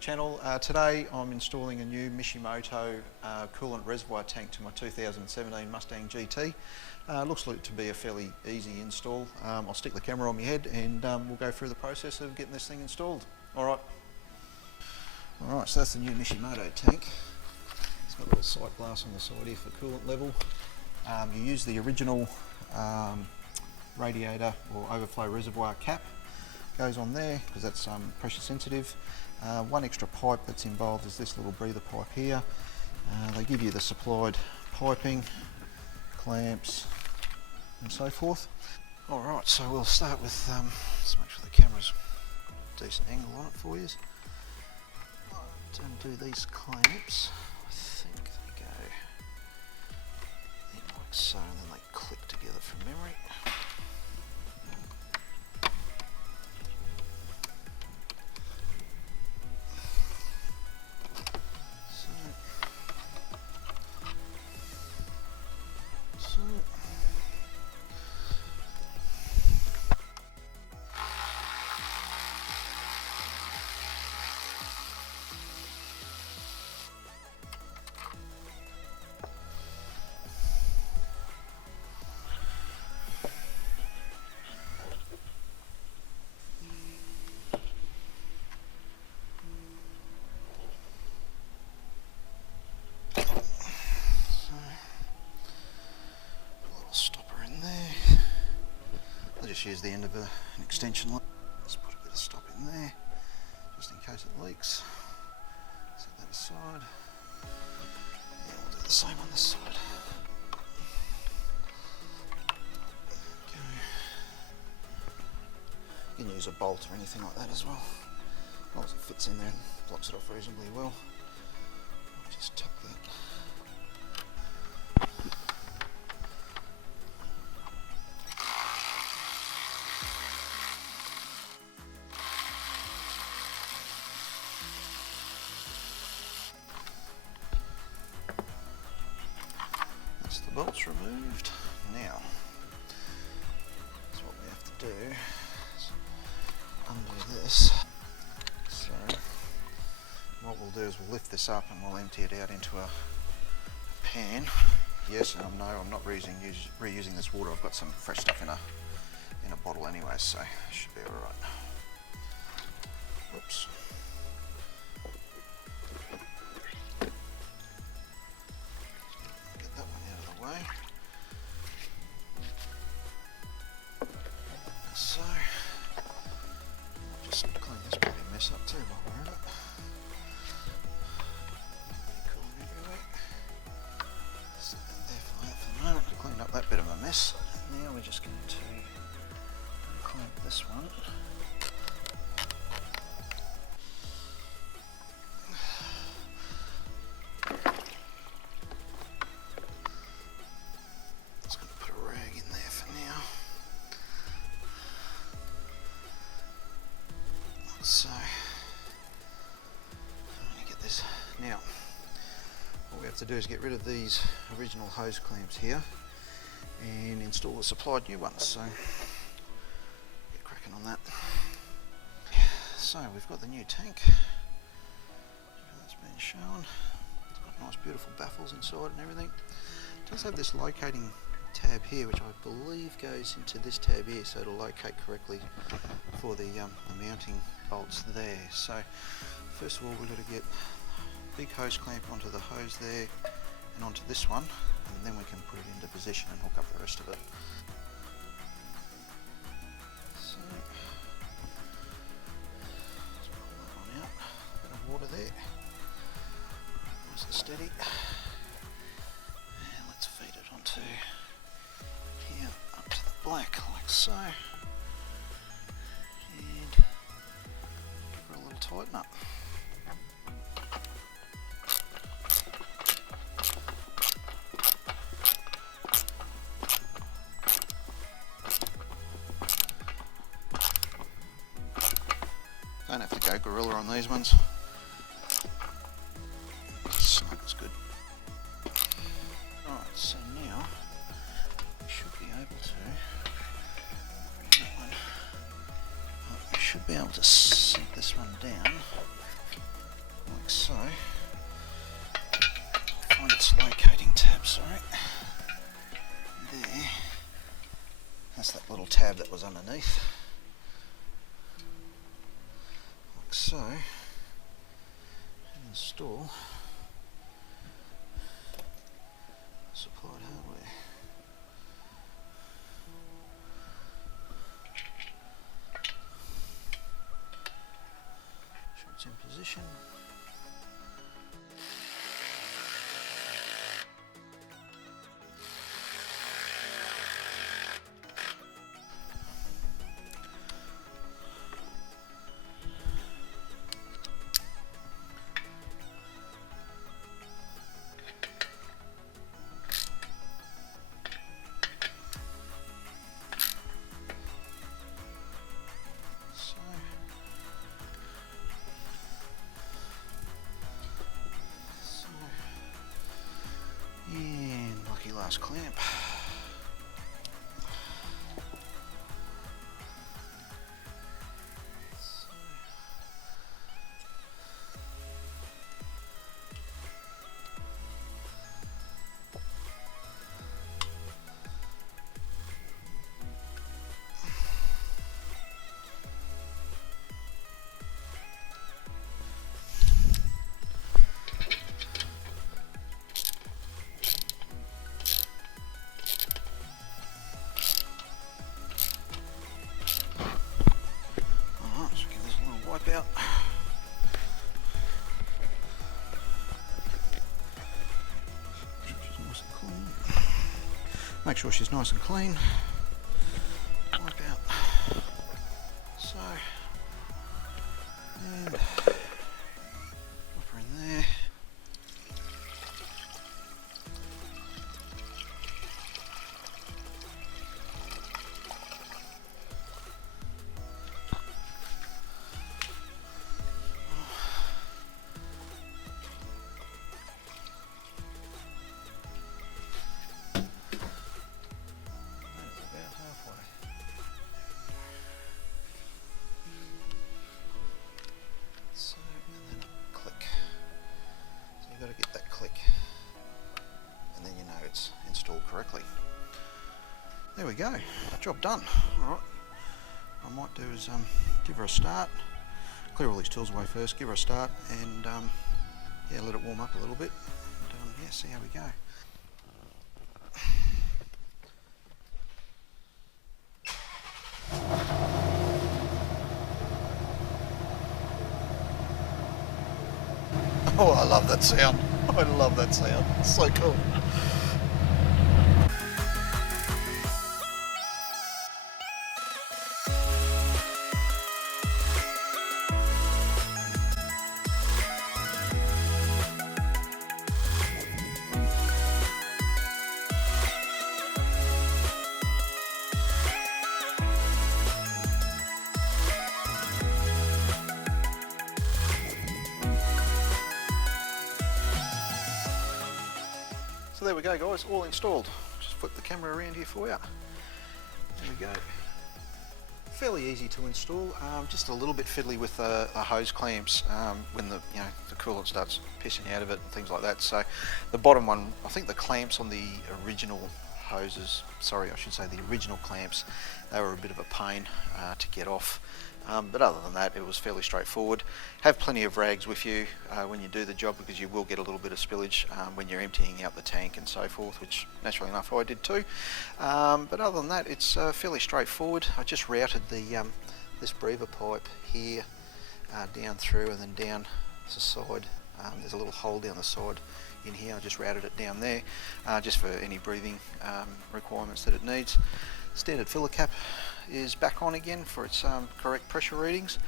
channel. Today I'm installing a new Mishimoto coolant reservoir tank to my 2017 Mustang GT. Looks like to be a fairly easy install. I'll stick the camera on my head and we'll go through the process of getting this thing installed. Alright, so that's the new Mishimoto tank. It's got a little sight glass on the side here for coolant level. You use the original radiator or overflow reservoir cap. Goes on there because that's pressure sensitive. One extra pipe that's involved is this little breather pipe here. They give you the supplied piping, clamps and so forth. Alright, so we'll start with, let's make sure the camera's a decent angle on it for you. Undo these clamps. I think they go in like so, and then they click together from memory. Just use the end of an extension line. Let's put a bit of stop in there, just in case it leaks. Set that aside. Yeah, we'll do the same on this side. Okay. You can use a bolt or anything like that as well. As long as it fits in there and blocks it off reasonably well. I'll just tuck that. The bolt's removed. Now, so what we have to do is undo this. So, what we'll do is we'll lift this up and we'll empty it out into a pan. Yes, and no, I'm not reusing this water. I've got some fresh stuff in a bottle anyway, so it should be alright. Whoops. So, just clean this bloody mess up too while we're at it. Coolant everywhere. Set that there for that for the moment. Cleaned up that bit of a mess. Now we're just going to clamp this one. So, I'm going to get this. Now, what we have to do is get rid of these original hose clamps here and install the supplied new ones. So, get cracking on that. So, we've got the new tank that's been shown. It's got nice beautiful baffles inside and everything. It does have this locating tab here, which I believe goes into this tab here, so it'll locate correctly for the mounting bolts there. So first of all, we've got to get a big hose clamp onto the hose there and onto this one, and then we can put it into position and hook up the rest of it. So let's pull that one out. A bit of water there, nice and steady. And let's feed it onto here up to the black like so. Tighten up. Don't have to go gorilla on these ones. Snug is good. Alright, so now we should be able to should be able to sink this one down so. Find its locating tab, sorry. There. That's that little tab that was underneath. Like so. And install supplied hardware. Sure it's in position. And lucky last clamp. Out. Make sure she's nice and clean. Wipe out. So, and pop her in there. Correctly. There we go, job done. Alright, what I might do is give her a start, clear all these tools away first, give her a start, and yeah, let it warm up a little bit, and yeah, see how we go. Oh, I love that sound. I love that sound. It's so cool. So there we go guys, all installed. Just flip the camera around here for you. There we go. Fairly easy to install, just a little bit fiddly with the hose clamps when the coolant starts pissing out of it and things like that. So the bottom one, I think the clamps on the original hoses, sorry I should say the original clamps, they were a bit of a pain to get off. But other than that, it was fairly straightforward. Have plenty of rags with you when you do the job, because you will get a little bit of spillage when you're emptying out the tank and so forth, which naturally enough I did too. But other than that, it's fairly straightforward. I just routed the this breather pipe here down through and then down the side. There's a little hole down the side in here. I just routed it down there just for any breathing requirements that it needs. Standard filler cap is back on again for its correct pressure readings.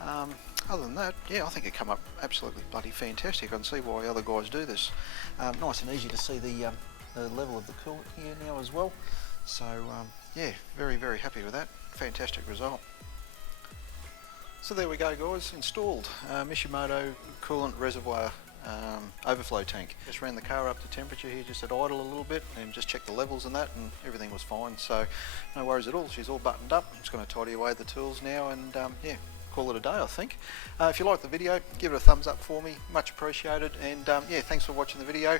Other than that, yeah, I think it come up absolutely bloody fantastic. I can see why other guys do this. Nice and easy to see the level of the coolant here now as well. So yeah, very, very happy with that. Fantastic result. So there we go guys, installed Mishimoto Coolant reservoir overflow tank. Just ran the car up to temperature here, just at idle a little bit, and just checked the levels and that, and everything was fine. So no worries at all. She's all buttoned up. I'm just going to tidy away the tools now, and yeah, call it a day, I think. If you like the video, give it a thumbs up for me, much appreciated, and yeah, thanks for watching the video.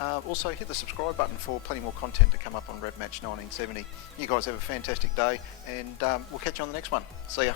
Also hit the subscribe button for plenty more content to come up on Rev Match 1970. You guys have a fantastic day, and we'll catch you on the next one. See ya.